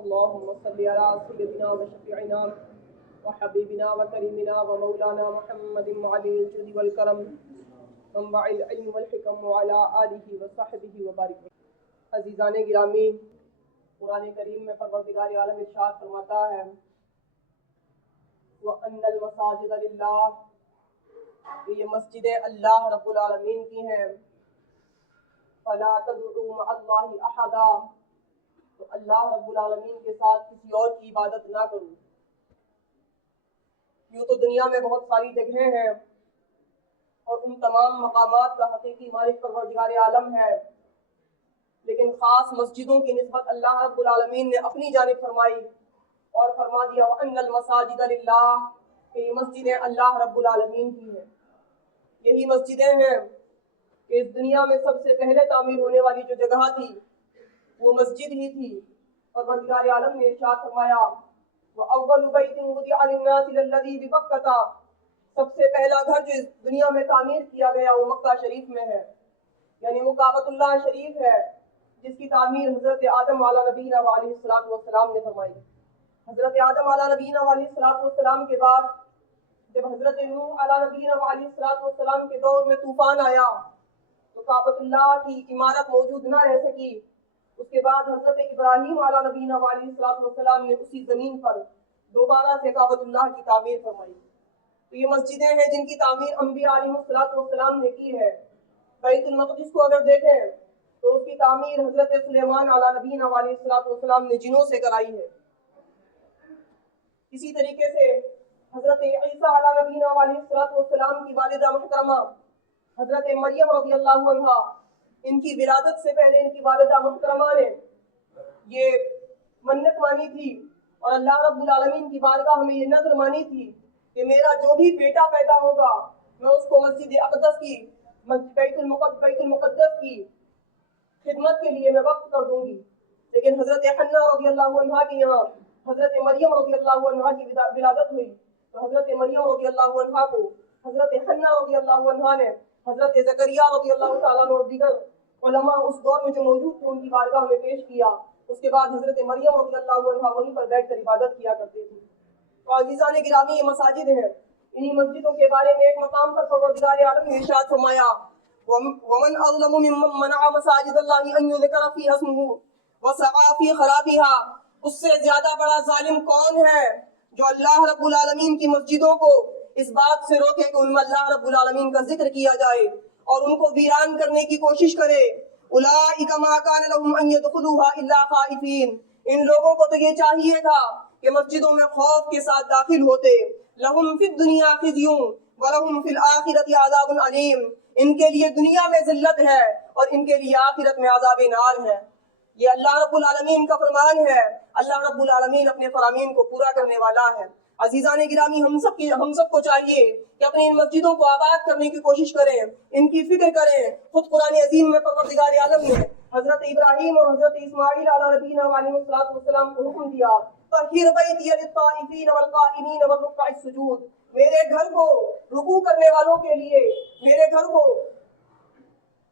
اللهم صل على سيدنا وشفيعنا وحبيبنا وكريمنا ومولانا محمد معلم الجود والكرم منبع العلم والحكم وعلى آلہ وصحبہ وبارک وسلم۔ عزیزان گرامی، قرآن کریم میں پروردگار عالم ارشاد فرماتا ہے وَأَنَّ الْمَسَاجِدَ لِلَّهِ، کہ یہ مسجدیں اللہ رب العالمین کی ہیں، فَلَا تَدْعُوا مَعَ اللَّهِ أَحَدًا، تو اللہ رب العالمین کے ساتھ کسی اور کی عبادت نہ کرو۔ یوں تو دنیا میں بہت ساری جگہیں ہیں اور ان تمام مقامات کا حقیقی مالک پروردگار عالم ہے، لیکن خاص مسجدوں کی نسبت اللہ رب العالمین نے اپنی جانب فرمائی اور فرما دیا وَأَنَّ الْمَسَاجِدَ لِلَّهِ، کہ یہ مسجدیں اللہ رب العالمین کی ہیں۔ یہی مسجدیں ہیں کہ اس دنیا میں سب سے پہلے تعمیر ہونے والی جو جگہ تھی وہ مسجد ہی تھی، اور پروردگار عالم نے ارشاد فرمایا وَأَوَّلُ بَيْتٍ وُضِعَ لِلنَّاسِ لَلَّذِي بِبَكَّةَ، سب سے پہلا گھر جو اس دنیا میں تعمیر کیا گیا وہ مکہ شریف میں ہے، یعنی وہ کعبۃ اللہ شریف ہے جس کی تعمیر حضرت آدم علیہ نبینا علیہ السلام نے فرمائی۔ حضرت آدم علیہ نبینا علیہ السلام کے بعد جب حضرت نوح علیہ نبینا علیہ السلام کے دور میں طوفان آیا تو کعبۃ اللہ کی عمارت موجود نہ رہ سکی۔ اس کے بعد حضرت ابراہیم علیہ نبینا علیہ السلام نے اسی زمین پر دوبارہ سے کعبۃ اللہ کی تعمیر فرمائی۔ تو یہ مسجدیں ہیں جن کی تعمیر انبیاء علیہ السلام نے کی ہے۔ بیت المقدس کو اگر دیکھیں تو اس کی تعمیر حضرت سلیمان علیہ نبینا علیہ السلام نے جنوں سے کرائی ہے۔ اسی طریقے سے حضرت عیسیٰ علیہ نبینا علیہ السلام کی والدہ محترمہ حضرت مریم رضی اللہ عنہا، ان کی ولادت سے پہلے ان کی والدہ محترمہ نے یہ منت مانی تھی اور اللہ رب العالمین کی بارگاہ میں یہ نذر مانی تھی کہ میرا جو بھی بیٹا پیدا ہوگا میں اس کو مسجد اقدس کی، بیت المقدس کی خدمت کے لیے میں وقف کر دوں گی۔ لیکن حضرت حنہ رضی اللہ عنہا کی یہاں حضرت مریم رضی اللہ عنہا کی ولادت ہوئی تو حضرت مریم رضی اللہ عنہا کو حضرت حنہ رضی اللہ عنہا نے حضرت زکریا رضی اللہ تعالیٰ اور دیگر علماء اس دور میں جو موجود تھے ان کی بارگاہ میں پیش کیا۔ اس کے بعد حضرت مریم رضی اللہ عنہا وہیں پر بیٹھ کر عبادت کیا کرتے تھے۔ تو عزیزان گرامی، یہ مساجد ہیں، انہی مسجدوں کے بارے میں ایک مقام پر پروردگار عالم نے ارشاد فرمایا وَمَنْ أَظْلَمُ مِمَّنْ مَنَعَ مَسَاجِدَ اللَّهِ أَنْ يُذْكَرَ فِيهَا اسْمُهُ وَسَعَىٰ فِي خَرَابِهَا، اس سے زیادہ بڑا ظالم کون ہے جو اللہ رب العالمین کی مسجدوں کو اس بات سے روکے کہ ان میں اللہ رب العالمین کا ذکر کیا جائے اور ان کو ویران کرنے کی کوشش کرے۔ أُولَٰئِكَ مَا كَانَ لَهُمْ أَن يَدْخُلُوهَا إِلَّا خَائِفِينَ، ان لوگوں کو تو یہ چاہیے تھا کہ مسجدوں میں خوف کے ساتھ داخل ہوتے۔ لَهُمْ فِي الدُّنْيَا خِزْيٌ وَلَهُمْ فِي الْآخِرَةِ عَذَابٌ عَلِيمٌ، ان کے لیے دنیا میں ذلت ہے اور ان کے لیے آخرت میں عذاب نار ہے۔ یہ اللہ رب العالمین کا فرمان ہے، اللہ رب العالمین اپنے فرامین کو پورا کرنے والا ہے۔ عزیزان گرامی، ہم سب کو چاہیے کہ اپنی ان مسجدوں کو آباد کرنے کی کوشش کریں، ان کی فکر کریں۔ خود قرآن عظیم میں پروردگار عالم نے حضرت ابراہیم اور حضرت اسماعیل علیہ نبینا علیہ السلام کو حکم دیا طَهِّرْ بَيْتِیَ لِلطَّائِفِینَ وَالْقَائِمِینَ وَالرُّکَّعِ السُّجُودِ، میرے گھر کو رکوع کرنے والوں کے لیے، میرے گھر کو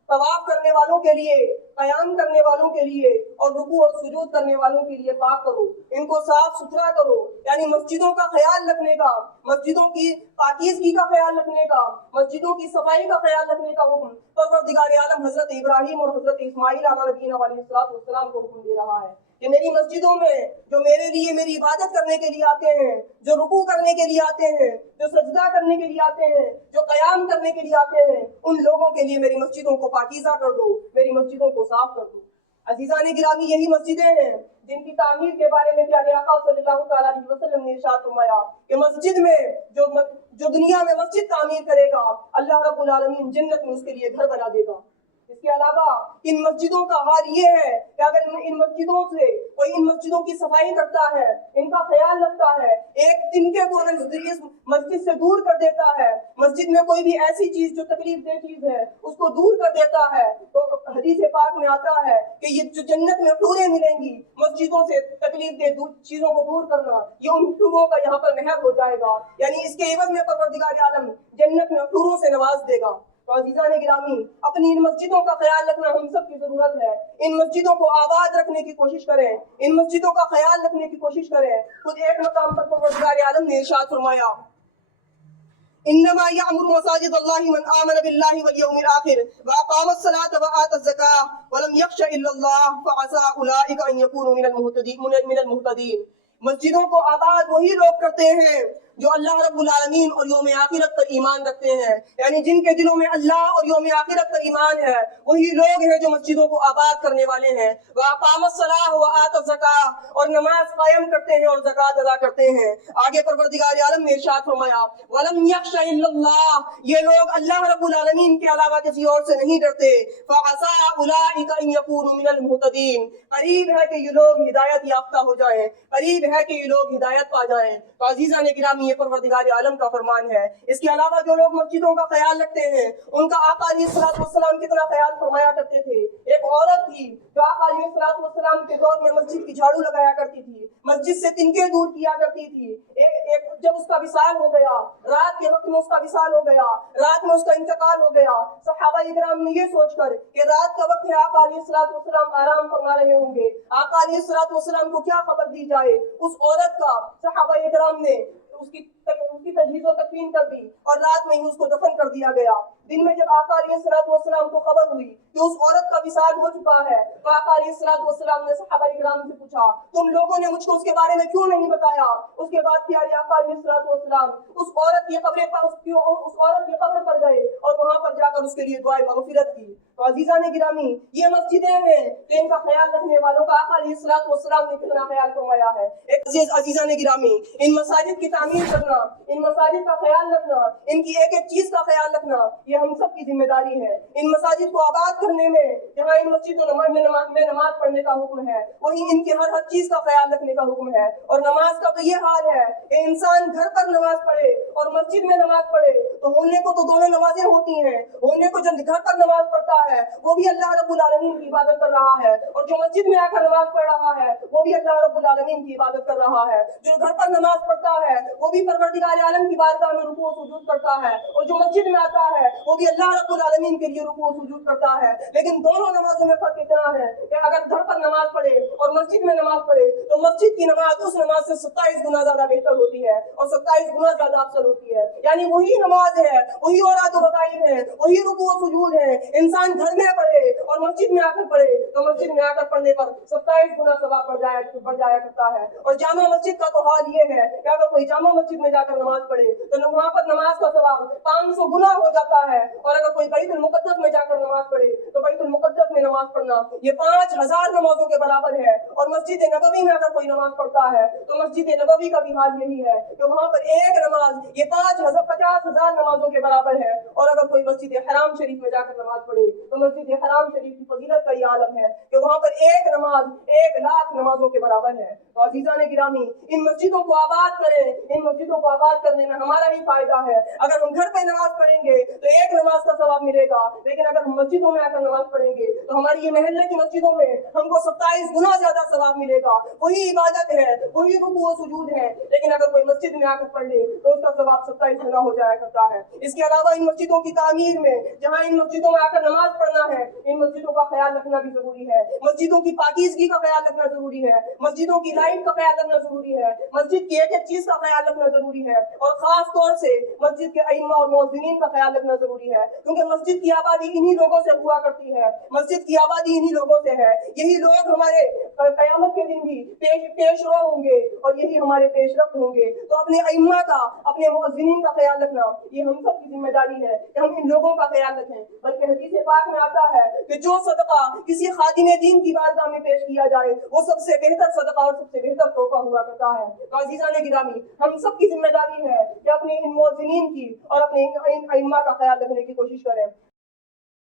طواف کرنے والوں کے لیے، قیام کرنے والوں کے لیے اور رکوع اور سجود کرنے والوں کے لیے پاک کرو، ان کو صاف ستھرا کرو، یعنی مسجدوں کا خیال رکھنے کا، مسجدوں کی پاکیزگی کا خیال رکھنے کا، مسجدوں کی صفائی کا خیال رکھنے کا حکم پروردگار عالم حضرت ابراہیم اور حضرت اسماعیل علیہ نبینا علیہ السلام کو حکم دے رہا ہے کہ میری مسجدوں میں جو میرے لیے میری عبادت کرنے کے لیے آتے ہیں، جو رکوع کرنے کے لیے آتے ہیں، جو سجدہ کرنے کے لیے آتے ہیں، جو قیام کرنے کے لیے آتے ہیں، ان لوگوں کے لیے میری مسجدوں کو پاکیزہ کر دو، میری مسجدوں کو صاف کر دو۔ عزیزان گرامی، یہی مسجدیں ہیں جن کی تعمیر کے بارے میں پیارے آقا صلی اللہ تعالیٰ علیہ وسلم نے ارشاد فرمایا کہ مسجد میں جو دنیا میں مسجد تعمیر کرے گا اللہ رب العالمین جنت میں اس کے لیے گھر بنا دے گا۔ اس کے علاوہ ان مسجدوں کا حال یہ ہے کہ اگر ان مسجدوں سے کوئی ان مسجدوں کی صفائی کرتا ہے، ان کا خیال رکھتا ہے، ایک تنکے کو مسجد سے دور کر دیتا ہے، مسجد میں کوئی بھی ایسی چیز جو تکلیف دہ چیز ہے اس کو دور کر دیتا ہے، تو حدیث پاک میں آتا ہے کہ یہ جو جنت میں حوریں ملیں گی، مسجدوں سے تکلیف دہ چیزوں کو دور کرنا، یہ ان حوروں کا یہاں پر محب ہو جائے گا، یعنی اس کے عوض میں پروردگار عالم جنت میں حوروں سے نواز دے گا۔ تو عزیزان گرامی اپنی ان مسجدوں کا خیال رکھنا ہم سب کی ضرورت ہے. ان مسجدوں کو آباد رکھنے کی کوشش کریں, ان مسجدوں کا خیال رکھنے کی کوشش کریں. خود ایک مقام پر پروردگار عالم نے ارشاد فرمایا انما یعمر مساجد اللہ من آمن باللہ والیوم الآخر واقام الصلاة وآت الزکاة ولم یخش الا اللہ فعسى اولئک ان یکونوا من المہتدین. مسجدوں کو آباد وہی لوگ کرتے ہیں جو اللہ رب العالمین اور یوم آخرت پر ایمان رکھتے ہیں, یعنی جن کے دلوں میں اللہ اور یوم آخرت پر ایمان ہے وہی لوگ ہیں جو مسجدوں کو آباد کرنے والے ہیں. وَأَقَامَ الصَّلَاةَ وَآتَ الزَّكَاةَ اور نماز قائم کرتے ہیں اور زکوٰۃ ادا کرتے ہیں. آگے پروردگار عالم نے ارشاد فرمایا وَلَمْ يَخْشَ إِلَّا اللَّهَ, یہ لوگ اللہ رب العالمین کے علاوہ کسی اور سے نہیں ڈرتے. فَعَسَىٰ أُولَٰئِكَ أَن يَكُونُوا مِنَ الْمُهْتَدِينَ, قریب ہے کہ یہ لوگ ہدایت یافتہ ہو جائیں, قریب ہے کہ یہ لوگ ہدایت پا جائیں. تو عزیزان گرامی یہ پروردگار عالم کا فرمان ہے. اس کے علاوہ جو لوگ مسجدوں کا خیال رکھتے ہیں ان کا آقا علیہ الصلوۃ والسلام کتنا خیال فرمایا کرتے تھے. ایک عورت تھی جو آقا علیہ الصلوۃ والسلام کے دور میں مسجد کی جھاڑو لگایا کرتی تھی, مسجد سے تنکے دور کیا کرتی تھی. جب اس کا وصال ہو گیا, رات کے وقت میں اس کا وصال ہو گیا, رات میں اس کا انتقال ہو گیا, صحابہ کرام نے یہ سوچ کر کہ رات کا وقت ہے آقا علیہ الصلوۃ والسلام آرام فرما رہے ہوں گے, آقا علیہ الصلوۃ والسلام کو کیا خبر دی جائے, اس عورت کا صحابہ کرام نے اس کی تجہیز و تکفین کر دی اور رات میں ہی اس کو دفن کر دیا گیا. دن میں جب آقا علیہ الصلوۃ والسلام کو خبر ہوئی کہ اس عورت کا وصال ہو چکا ہے تو آقا علیہ الصلوۃ والسلام نے صحابہ کرام سے پوچھا تم لوگوں نے مجھ کو اس کے بارے میں کیوں نہیں بتایا. اس کے بعد پیارے آقا علیہ الصلوۃ والسلام اس عورت کی قبر پر گئے اور وہاں پر جا کر اس کے لیے دعائے مغفرت کی. تو عزیزان گرامی یہ مسجدیں ہیں کہ ان کا خیال رکھنے والوں کا آقا علیہ الصلوۃ والسلام نے کتنا خیال فرمایا ہے. عزیزان گرامی ان مساجد کی تعمیر کرنا, ان مساجد کا خیال رکھنا, ان کی ایک ایک چیز کا خیال رکھنا یہ ہم سب کی ذمہ داری ہے. ان مساجد کو آباد کرنے میں جہاں ان مسجدوں میں نماز پڑھنے کا حکم ہے وہیں ان کی ہر چیز کا خیال رکھنے کا حکم ہے. اور نماز کا تو یہ حال ہے کہ انسان گھر پر نماز پڑھے اور مسجد میں نماز پڑھے تو ہونے کو تو دونوں نمازیں ہوتی ہیں, ہونے کو جو گھر پر نماز پڑھتا ہے وہ بھی اللہ رب العالمین کی عبادت کر رہا ہے, اور جو مسجد میں آ کر نماز پڑھ رہا ہے وہ بھی اللہ رب العالمین کی عبادت کر رہا ہے. جو گھر پر نماز پڑھتا ہے وہ بھی پروردگار عالم کی بارگاہ میں رکوع و سجود کرتا ہے, اور جو مسجد میں آتا ہے وہ بھی اللہ رب العالمین کے لیے رکوع و سجود کرتا ہے. لیکن دونوں نمازوں میں فرق اتنا ہے کہ اگر گھر پر نماز پڑھے اور مسجد میں نماز پڑھے تو مسجد کی نماز اس نماز سے 27 گنا زیادہ بہتر ہوتی ہے اور 27 گنا زیادہ افضل ہوتی ہے. یعنی وہی نماز ہے, وہی اوراد و رکائب ہے, وہی رکوع و سجود ہے, انسان گھر میں پڑھے اور مسجد میں آ کر پڑھے تو مسجد میں آ کر پڑھنے پر 27 گنا ثواب بڑھ جایا کرتا ہے. اور جامع مسجد کا تو حال یہ ہے کہ اگر کوئی جامع مسجد میں جا کر نماز پڑھے تو وہاں پر نماز کا ثواب 500 گنا ہو جاتا ہے, اور اگر کوئی بیت المقدس میں جا کر نماز پڑھے تو بیت المقدس میں نماز پڑھنا یہ 5000 نمازوں کے برابر ہے. اور مسجد نبوی میں اگر کوئی نماز پڑھتا ہے تو مسجد نبوی کا بھی حال یہی ہے کہ وہاں پر ایک نماز یہ 50,000 نمازوں کے برابر ہے. اور اگر کوئی مسجد حرام شریف میں جا کر نماز پڑھے تو مسجد حرام شریف کی فضیلت کا یہ عالم ہے کہ وہاں پر ایک نماز 1,00,000 نمازوں کے برابر ہے. تو عزیزان گرامی ان مسجدوں کو آباد کریں, ان مسجدوں کو آباد کرنے میں ہمارا ہی فائدہ ہے. اگر ہم گھر پہ نماز پڑھیں گے تو ایک نماز کا ثواب ملے گا, لیکن اگر ہم مسجدوں میں آ کر نماز پڑھیں گے تو ہماری یہ محلے کی مسجدوں میں ہم کو 27 گنا زیادہ ثواب ملے گا. وہی عبادت ہے, وہی رکوع و سجود ہے, لیکن اگر کوئی مسجد میں آ کر پڑھ لے تو اس کا ثواب 27 گنا ہو جایا کرتا ہے. اس کے علاوہ ان مسجدوں کی تعمیر میں جہاں ان مسجدوں میں آ کر نماز پڑھنا ہے ان مسجدوں کا خیال رکھنا بھی ضروری ہے. مسجدوں کی پاکیزگی کا خیال رکھنا ضروری ہے, مسجدوں کی لائٹ کا خیال رکھنا ضروری ہے, مسجد کی ایک ایک چیز کا خیال رکھنا ضروری ہے, اور خاص طور سے مسجد کے ائمہ اور مؤذنین کا خیال رکھنا ضروری ہے. کیونکہ مسجد کی آبادی انہی لوگوں سے ہوا کرتی ہے, مسجد کی آبادی انہی لوگوں سے ہے. یہی لوگ ہمارے قیامت کے دن بھی پیش رو ہوں گے اور یہی ہمارے پیش رفت ہوں گے. تو اپنے ائمہ کا, اپنے مؤذنین کا خیال رکھنا یہ ہم سب کی ذمہ داری ہے کہ ہم ان لوگوں کا خیال رکھیں. بلکہ حدیث پاک میں آتا ہے کہ جو صدقہ کسی خادم دین کی بارگاہ میں پیش کیا جائے وہ سب سے بہتر صدقہ اور سب سے بہتر تحفہ ہوا کرتا ہے. تو عزیزان گرامی ہم سب کی ذمہ داری ہے کہ اپنے ان مؤذنین کی اور اپنے ان ائمہ کا خیال رکھنے کی کوشش کریں.